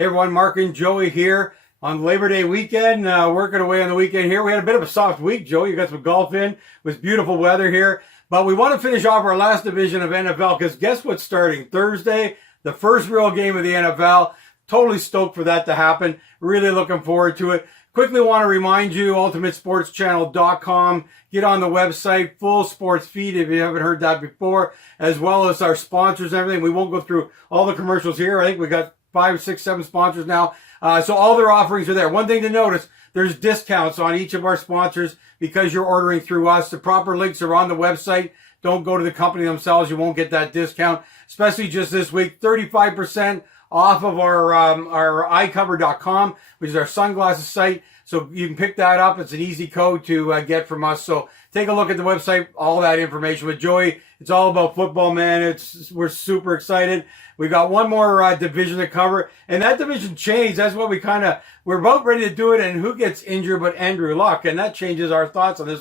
Hey everyone, Mark and Joey here on Labor Day weekend, working away on the weekend here. We had a bit of a soft week, Joey. You got some golf in. It was beautiful weather here. But we want to finish off our last division of NFL because guess what's starting? Thursday, the first real game of the NFL. Totally stoked for that to happen. Really looking forward to it. Quickly want to remind you, ultimatesportschannel.com. Get on the website, full sports feed if you haven't heard that before, as well as our sponsors and everything. We won't go through all the commercials here. I think we got 5, 6, 7 sponsors now. So all their offerings are there. One thing to notice, there's discounts on each of our sponsors because you're ordering through us. The proper links are on the website. Don't go to the company themselves. You won't get that discount, especially just this week. 35% off of our iCover.com, which is our sunglasses site. So you can pick that up. It's an easy code to get from us. So take a look at the website, all that information. With Joey, it's all about football, man. We're super excited. We got one more division to cover, and that division changed. That's what we're about ready to do it. And who gets injured but Andrew Luck, and that changes our thoughts on this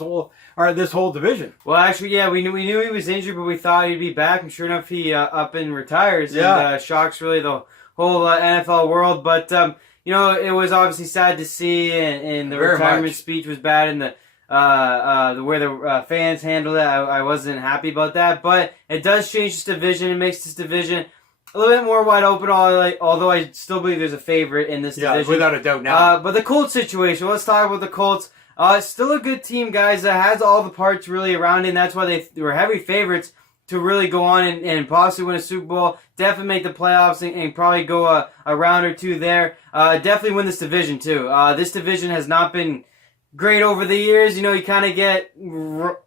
whole division. Well, actually, yeah, we knew he was injured, but we thought he'd be back, and sure enough, he up and retires. Yeah. And shocks really the whole NFL world. But it was obviously sad to see, and the Very retirement much. speech was bad, and the way the fans handled it, I wasn't happy about that. But it does change this division. It makes this division a little bit more wide open, although I still believe there's a favorite in this division. Yeah, without a doubt now. But the Colts situation, let's talk about the Colts. Still a good team, guys, that has all the parts really around it, and that's why they were heavy favorites to really go on and possibly win a Super Bowl, definitely make the playoffs, and probably go a round or two there. Definitely win this division, too. This division has not been great over the years. You kind of get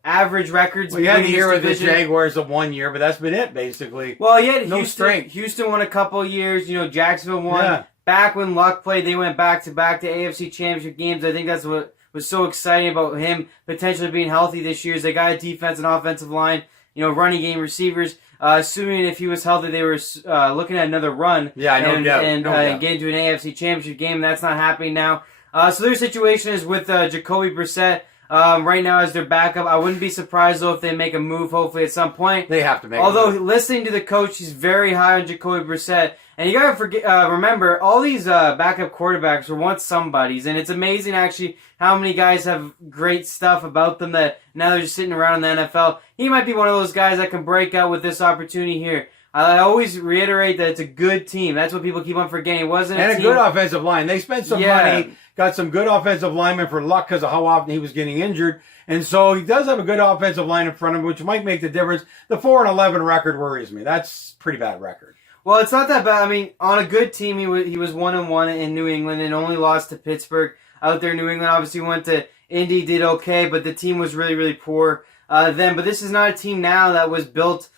average records. Well, you had the year with the Jaguars of 1 year, but that's been it, basically. Well, yeah, no strength. Houston won a couple of years. Jacksonville won. Yeah. Back when Luck played, they went back-to-back to AFC Championship games. I think that's what was so exciting about him potentially being healthy this year is they got a defense and offensive line, running game, receivers. Assuming if he was healthy, they were looking at another run. Yeah, no doubt. And get into an AFC Championship game. That's not happening now. So their situation is with Jacoby Brissett right now as their backup. I wouldn't be surprised, though, if they make a move, hopefully, at some point. They have to make Although, a move. listening to the coach, he's very high on Jacoby Brissett. And you got to remember, all these backup quarterbacks were once somebodies. And it's amazing, actually, how many guys have great stuff about them that now they're just sitting around in the NFL. He might be one of those guys that can break out with this opportunity here. I always reiterate that it's a good team. That's what people keep on forgetting. It wasn't and a a team. good offensive line. They spent some money, got some good offensive linemen for Luck because of how often he was getting injured. And so he does have a good offensive line in front of him, which might make the difference. The 4-11 record worries me. That's a pretty bad record. Well, it's not that bad. I mean, on a good team, he was 1-1 in New England and only lost to Pittsburgh. Out there, New England obviously went to Indy, did okay, but the team was really, really poor then. But this is not a team now that was built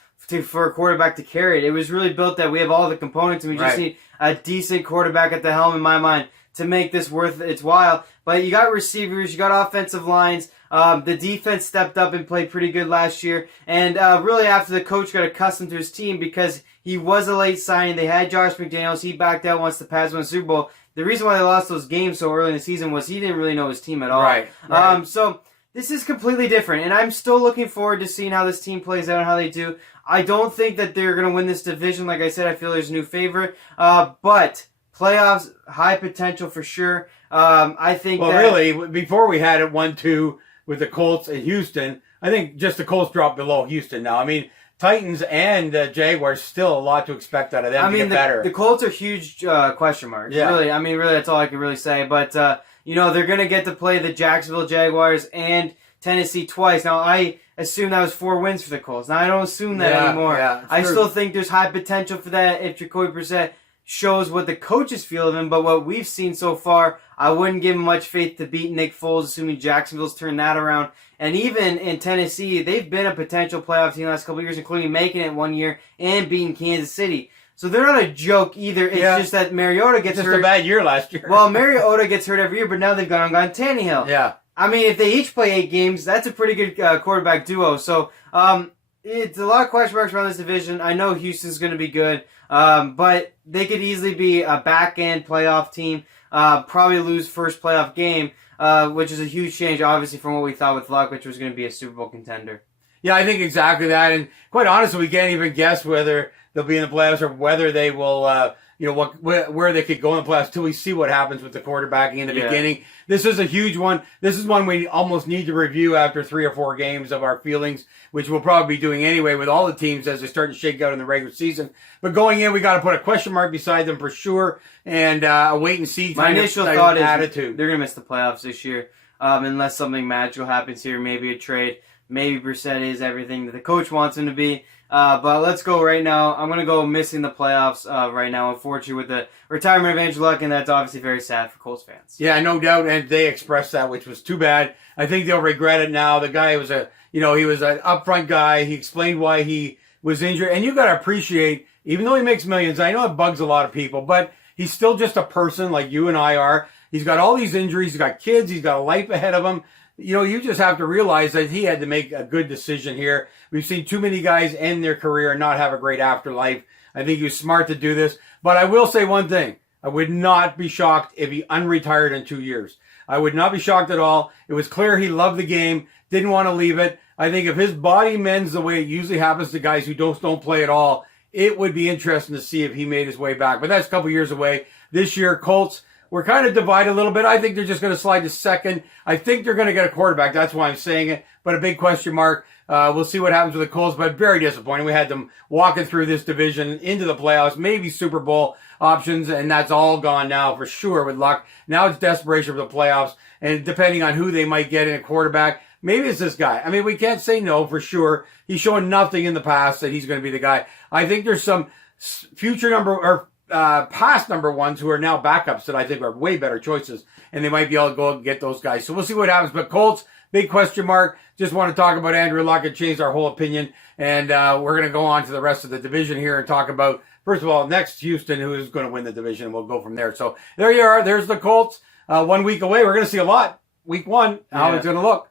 for a quarterback to carry it. It was really built that we have all the components, and we just need a decent quarterback at the helm, in my mind, to make this worth its while. But you got receivers, you got offensive lines. The defense stepped up and played pretty good last year. And really after the coach got accustomed to his team because he was a late signing. They had Josh McDaniels. He backed out once the Pats won the Super Bowl. The reason why they lost those games so early in the season was he didn't really know his team at all. Right. So this is completely different. And I'm still looking forward to seeing how this team plays out and how they do. I don't think that they're going to win this division. Like I said, I feel there's a new favorite. But playoffs, high potential for sure. I think really, before we had it 1-2 with the Colts and Houston, I think just the Colts dropped below Houston now. I mean, Titans and Jaguars, still a lot to expect out of them to get better. The Colts are huge question marks. Yeah. Really, that's all I can really say. But, they're going to get to play the Jacksonville Jaguars and Tennessee twice. Now, I assume that was 4 wins for the Colts. Now, I don't assume that anymore. Yeah, I still think there's high potential for that if Jacoby Brissett shows what the coaches feel of him. But what we've seen so far, I wouldn't give him much faith to beat Nick Foles, assuming Jacksonville's turned that around. And even in Tennessee, they've been a potential playoff team the last couple of years, including making it 1 year and beating Kansas City. So they're not a joke either. It's just that Mariota gets hurt. Just a bad year last year. Well, Mariota gets hurt every year, but now they've gone Tannehill. Yeah. I mean, if they each play 8 games, that's a pretty good quarterback duo. So it's a lot of question marks around this division. I know Houston's going to be good, but they could easily be a back-end playoff team, probably lose first playoff game, which is a huge change, obviously, from what we thought with Luck, which was going to be a Super Bowl contender. Yeah, I think exactly that. And quite honestly, we can't even guess whether they'll be in the playoffs or whether they will, where they could go in the playoffs till we see what happens with the quarterbacking in the Yeah. beginning. This is a huge one. This is one we almost need to review after 3 or 4 games of our feelings, which we'll probably be doing anyway with all the teams as they start to shake out in the regular season. But going in, we got to put a question mark beside them for sure, and a wait and see My kind initial of thought is attitude. they're going to miss the playoffs this year, unless something magical happens here, maybe a trade. Maybe Brissett is everything that the coach wants him to be. But let's go right now. I'm going to go missing the playoffs right now, unfortunately, with the retirement of Andrew Luck, and that's obviously very sad for Colts fans. Yeah, no doubt, and they expressed that, which was too bad. I think they'll regret it now. The guy was he was an upfront guy. He explained why he was injured, and you got to appreciate, even though he makes millions, I know it bugs a lot of people, but he's still just a person like you and I are. He's got all these injuries. He's got kids. He's got a life ahead of him. You just have to realize that he had to make a good decision here. We've seen too many guys end their career and not have a great afterlife. I think he was smart to do this. But I will say one thing. I would not be shocked if he unretired in 2 years. I would not be shocked at all. It was clear he loved the game, didn't want to leave it. I think if his body mends the way it usually happens to guys who don't play at all, it would be interesting to see if he made his way back. But that's a couple years away. This year, Colts, we're kind of divided a little bit. I think they're just going to slide to second. I think they're going to get a quarterback. That's why I'm saying it. But a big question mark. We'll see what happens with the Colts, but very disappointing. We had them walking through this division into the playoffs, maybe Super Bowl options, and that's all gone now for sure with Luck. Now it's desperation for the playoffs, and depending on who they might get in a quarterback, maybe it's this guy. I mean, we can't say no for sure. He's shown nothing in the past that he's going to be the guy. I think there's some future past number ones who are now backups that I think are way better choices, and they might be able to go and get those guys. So we'll see what happens. But Colts, big question mark. Just want to talk about Andrew Luck. It changed our whole opinion, and we're going to go on to the rest of the division here and talk about, first of all, next Houston, who is going to win the division, and we'll go from there. So there you are. There's the Colts. 1 week away. We're going to see a lot. Week 1, how it's going to look.